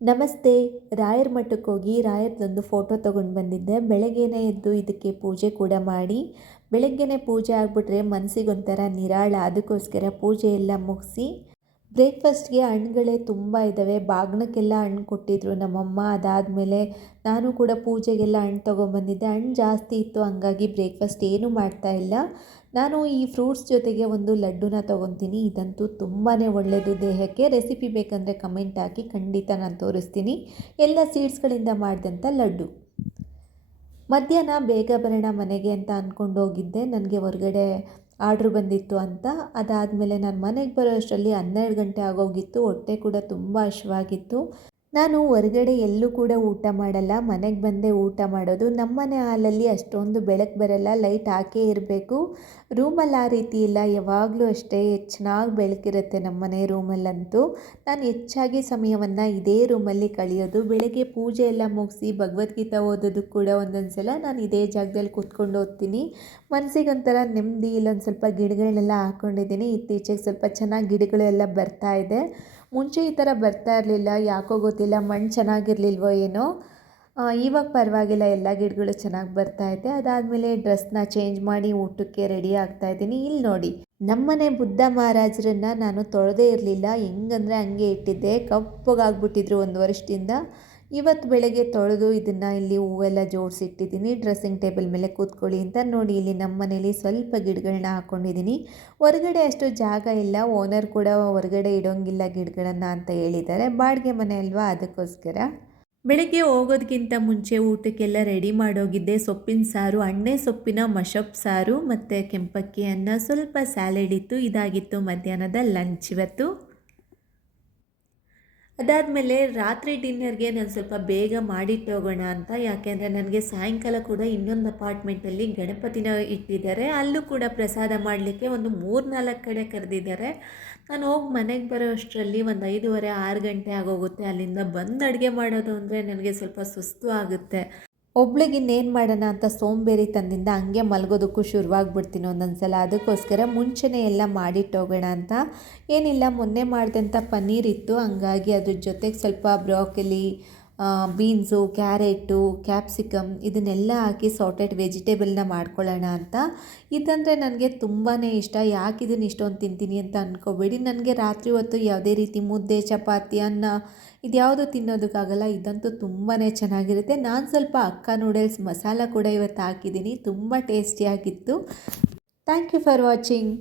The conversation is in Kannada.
ನಮಸ್ತೆ. ರಾಯರ ಮಠಕ್ಕೆ ಹೋಗಿ ರಾಯರದೊಂದು ಫೋಟೋ ತೊಗೊಂಡು ಬಂದಿದ್ದೆ. ಬೆಳಗ್ಗೆನೇ ಎದ್ದು ಇದಕ್ಕೆ ಪೂಜೆ ಕೂಡ ಮಾಡಿ, ಬೆಳಗ್ಗೆನೇ ಪೂಜೆ ಆಗಿಬಿಟ್ರೆ ಮನಸ್ಸಿಗೊಂಥರ ನಿರಾಳ. ಅದಕ್ಕೋಸ್ಕರ ಪೂಜೆ ಎಲ್ಲ ಮುಗಿಸಿ ಬ್ರೇಕ್ಫಾಸ್ಟ್ಗೆ ಹಣ್ಣುಗಳೇ ತುಂಬ ಇದ್ದಾವೆ. ಬಾಗ್ನಕ್ಕೆಲ್ಲ ಹಣ್ಣು ಕೊಟ್ಟಿದ್ದರು ನಮ್ಮಮ್ಮ. ಅದಾದಮೇಲೆ ನಾನು ಕೂಡ ಪೂಜೆಗೆಲ್ಲ ಹಣ್ಣು ತೊಗೊಂಬಂದಿದ್ದೆ. ಹಣ್ಣು ಜಾಸ್ತಿ ಇತ್ತು, ಹಂಗಾಗಿ ಬ್ರೇಕ್ಫಾಸ್ಟ್ ಏನೂ ಮಾಡ್ತಾಯಿಲ್ಲ. ನಾನು ಈ ಫ್ರೂಟ್ಸ್ ಜೊತೆಗೆ ಒಂದು ಲಡ್ಡುನ ತೊಗೊತೀನಿ. ಇದಂತೂ ತುಂಬಾ ಒಳ್ಳೆಯದು ದೇಹಕ್ಕೆ. ರೆಸಿಪಿ ಬೇಕಂದರೆ ಕಮೆಂಟ್ ಹಾಕಿ, ಖಂಡಿತ ನಾನು ತೋರಿಸ್ತೀನಿ. ಎಲ್ಲ ಸೀಡ್ಸ್ಗಳಿಂದ ಮಾಡಿದಂಥ ಲಡ್ಡು. ಮಧ್ಯಾಹ್ನ ಬೇಗ ಬರೋಣ ಮನೆಗೆ ಅಂತ ಅಂದ್ಕೊಂಡು ಹೋಗಿದ್ದೆ. ನನಗೆ ಹೊರಗಡೆ ಆರ್ಡ್ರ್ ಬಂದಿತ್ತು ಅಂತ. ಅದಾದಮೇಲೆ ನಾನು ಮನೆಗೆ ಬರೋ ಅಷ್ಟರಲ್ಲಿ 12 ಗಂಟೆ ಆಗೋಗಿತ್ತು. ಹೊಟ್ಟೆ ಕೂಡ ತುಂಬ ಹಶ್ವಾಗಿತ್ತು. ನಾನು ಹೊರಗಡೆ ಎಲ್ಲೂ ಕೂಡ ಊಟ ಮಾಡಲ್ಲ, ಮನೆಗೆ ಬಂದೇ ಊಟ ಮಾಡೋದು. ನಮ್ಮನೆ ಹಾಲಲ್ಲಿ ಅಷ್ಟೊಂದು ಬೆಳಕು ಬರಲ್ಲ, ಲೈಟ್ ಹಾಕೇ ಇರಬೇಕು. ರೂಮಲ್ಲಿ ಆ ರೀತಿ ಇಲ್ಲ, ಯಾವಾಗಲೂ ಅಷ್ಟೇ ಚೆನ್ನಾಗಿ ಬೆಳಕಿರುತ್ತೆ ನಮ್ಮನೆ ರೂಮಲ್ಲಂತೂ. ನಾನು ಹೆಚ್ಚಾಗಿ ಸಮಯವನ್ನು ಇದೇ ರೂಮಲ್ಲಿ ಕಳೆಯೋದು. ಬೆಳಗ್ಗೆ ಪೂಜೆ ಎಲ್ಲ ಮುಗಿಸಿ ಭಗವದ್ಗೀತೆ ಓದೋದಕ್ಕೆ ಕೂಡ ಒಂದೊಂದು ಸಲ ನಾನು ಇದೇ ಜಾಗದಲ್ಲಿ ಕೂತ್ಕೊಂಡು ಓದ್ತೀನಿ. ಮನಸ್ಸಿಗೊಂಥರ ನೆಮ್ಮದಿ. ಇಲ್ಲೊಂದು ಸ್ವಲ್ಪ ಗಿಡಗಳನ್ನೆಲ್ಲ ಹಾಕ್ಕೊಂಡಿದ್ದೀನಿ. ಇತ್ತೀಚೆಗೆ ಸ್ವಲ್ಪ ಚೆನ್ನಾಗಿ ಗಿಡಗಳೆಲ್ಲ ಬರ್ತಾ ಇದೆ. ಮುಂಚೆ ಈ ಥರ ಬರ್ತಾ ಇರಲಿಲ್ಲ, ಯಾಕೋ ಗೊತ್ತಿಲ್ಲ, ಮಣ್ಣು ಚೆನ್ನಾಗಿರಲಿಲ್ವೋ ಏನೋ. ಇವಾಗ ಪರವಾಗಿಲ್ಲ, ಎಲ್ಲ ಗಿಡಗಳು ಚೆನ್ನಾಗಿ ಬರ್ತಾಯಿದೆ. ಅದಾದಮೇಲೆ ಡ್ರೆಸ್ನ ಚೇಂಜ್ ಮಾಡಿ ಊಟಕ್ಕೆ ರೆಡಿ ಆಗ್ತಾಯಿದ್ದೀನಿ. ಇಲ್ಲಿ ನೋಡಿ, ನಮ್ಮನೆ ಬುದ್ಧ ಮಹಾರಾಜರನ್ನು ನಾನು ತೊಳೆದೇ ಇರಲಿಲ್ಲ. ಹೆಂಗಂದರೆ ಹಂಗೆ ಇಟ್ಟಿದ್ದೆ, ಕಪ್ಪಗಾಗ್ಬಿಟ್ಟಿದ್ರು 1 ವರ್ಷದಿಂದ. ಇವತ್ತು ಬೆಳಗ್ಗೆ ತೊಳೆದು ಇದನ್ನು ಇಲ್ಲಿ ಹೂವೆಲ್ಲ ಜೋಡಿಸಿಟ್ಟಿದ್ದೀನಿ. ಡ್ರೆಸ್ಸಿಂಗ್ ಟೇಬಲ್ ಮೇಲೆ ಕೂತ್ಕೊಳ್ಳಿ ಅಂತ. ನೋಡಿ, ಇಲ್ಲಿ ನಮ್ಮ ಮನೇಲಿ ಸ್ವಲ್ಪ ಗಿಡಗಳನ್ನ ಹಾಕ್ಕೊಂಡಿದ್ದೀನಿ. ಹೊರಗಡೆ ಅಷ್ಟು ಜಾಗ ಇಲ್ಲ, ಓನರ್ ಕೂಡ ಹೊರಗಡೆ ಇಡೋಂಗಿಲ್ಲ ಗಿಡಗಳನ್ನು ಅಂತ ಹೇಳಿದ್ದಾರೆ. ಬಾಡಿಗೆ ಮನೆ ಅಲ್ವಾ, ಅದಕ್ಕೋಸ್ಕರ. ಬೆಳಗ್ಗೆ ಹೋಗೋದಕ್ಕಿಂತ ಮುಂಚೆ ಊಟಕ್ಕೆಲ್ಲ ರೆಡಿ ಮಾಡೋಗಿದ್ದೆ. ಸೊಪ್ಪಿನ ಸಾರು, ಅಣ್ಣೆ ಸೊಪ್ಪಿನ ಮಶಪ್ ಸಾರು ಮತ್ತು ಕೆಂಪಕ್ಕಿ ಅನ್ನ, ಸ್ವಲ್ಪ ಸ್ಯಾಲೆಡ್ ಇತ್ತು. ಇದಾಗಿತ್ತು ಮಧ್ಯಾಹ್ನದ ಲಂಚ್ ಇವತ್ತು. ಅದಾದಮೇಲೆ ರಾತ್ರಿ ಡಿನ್ನರ್ಗೆ ನಾನು ಸ್ವಲ್ಪ ಬೇಗ ಮಾಡಿಟ್ಟು ಹೋಗೋಣ ಅಂತ. ಯಾಕೆಂದರೆ ನನಗೆ ಸಾಯಂಕಾಲ ಕೂಡ ಇನ್ನೊಂದು ಅಪಾರ್ಟ್ಮೆಂಟಲ್ಲಿ ಗಣಪತಿನ ಇಟ್ಟಿದ್ದಾರೆ. ಅಲ್ಲೂ ಕೂಡ ಪ್ರಸಾದ ಮಾಡಲಿಕ್ಕೆ ಒಂದು 3-4 ಕಡೆ ಕರೆದಿದ್ದಾರೆ. ನಾನು ಹೋಗಿ ಮನೆಗೆ ಬರೋ ಅಷ್ಟರಲ್ಲಿ ಒಂದು 5:30 6 ಗಂಟೆ ಆಗೋಗುತ್ತೆ. ಅಲ್ಲಿಂದ ಬಂದು ಅಡುಗೆ ಮಾಡೋದು ಅಂದರೆ ನನಗೆ ಸ್ವಲ್ಪ ಸುಸ್ತು ಆಗುತ್ತೆ. ಒಬ್ಳಿಗೆ ಇನ್ನೇನು ಮಾಡೋಣ ಅಂತ ಸೋಂಬೇರಿ ತಂದಿಂದ ಹಂಗೆ ಮಲಗೋದಕ್ಕೂ ಶುರುವಾಗ್ಬಿಡ್ತೀನಿ ಒಂದೊಂದು ಸಲ. ಅದಕ್ಕೋಸ್ಕರ ಮುಂಚೆನೇ ಎಲ್ಲ ಮಾಡಿಟ್ಟೋಗೋಣ ಅಂತ. ಏನಿಲ್ಲ, ಮೊನ್ನೆ ಮಾಡಿದಂಥ ಪನ್ನೀರ್ ಇತ್ತು, ಹಂಗಾಗಿ ಅದ್ರ ಜೊತೆಗೆ ಸ್ವಲ್ಪ ಬ್ರೋಕೊಲಿ, ಬೀನ್ಸು, ಕ್ಯಾರೆಟು, ಕ್ಯಾಪ್ಸಿಕಮ್ ಇದನ್ನೆಲ್ಲ ಹಾಕಿ ಸಾಟೆಡ್ ವೆಜಿಟೇಬಲ್ನ ಮಾಡ್ಕೊಳ್ಳೋಣ ಅಂತ. ಇದಂದರೆ ನನಗೆ ತುಂಬಾ ಇಷ್ಟ. ಯಾಕೆ ಇದನ್ನು ಇಷ್ಟೊಂದು ತಿಂತೀನಿ ಅಂತ ಅಂದ್ಕೋಬೇಡಿ. ನನಗೆ ರಾತ್ರಿ ಹೊತ್ತು ಯಾವುದೇ ರೀತಿ ಮುದ್ದೆ, ಚಪಾತಿ, ಅನ್ನ ಇದ್ಯಾವುದು ತಿನ್ನೋದಕ್ಕಾಗಲ್ಲ. ಇದಂತೂ ತುಂಬಾ ಚೆನ್ನಾಗಿರುತ್ತೆ. ನಾನು ಸ್ವಲ್ಪ ಅಕ್ಕ ನೂಡಲ್ಸ್ ಮಸಾಲ ಕೂಡ ಇವತ್ತು ಹಾಕಿದ್ದೀನಿ. ತುಂಬ ಟೇಸ್ಟಿಯಾಗಿತ್ತು. Thank you for watching.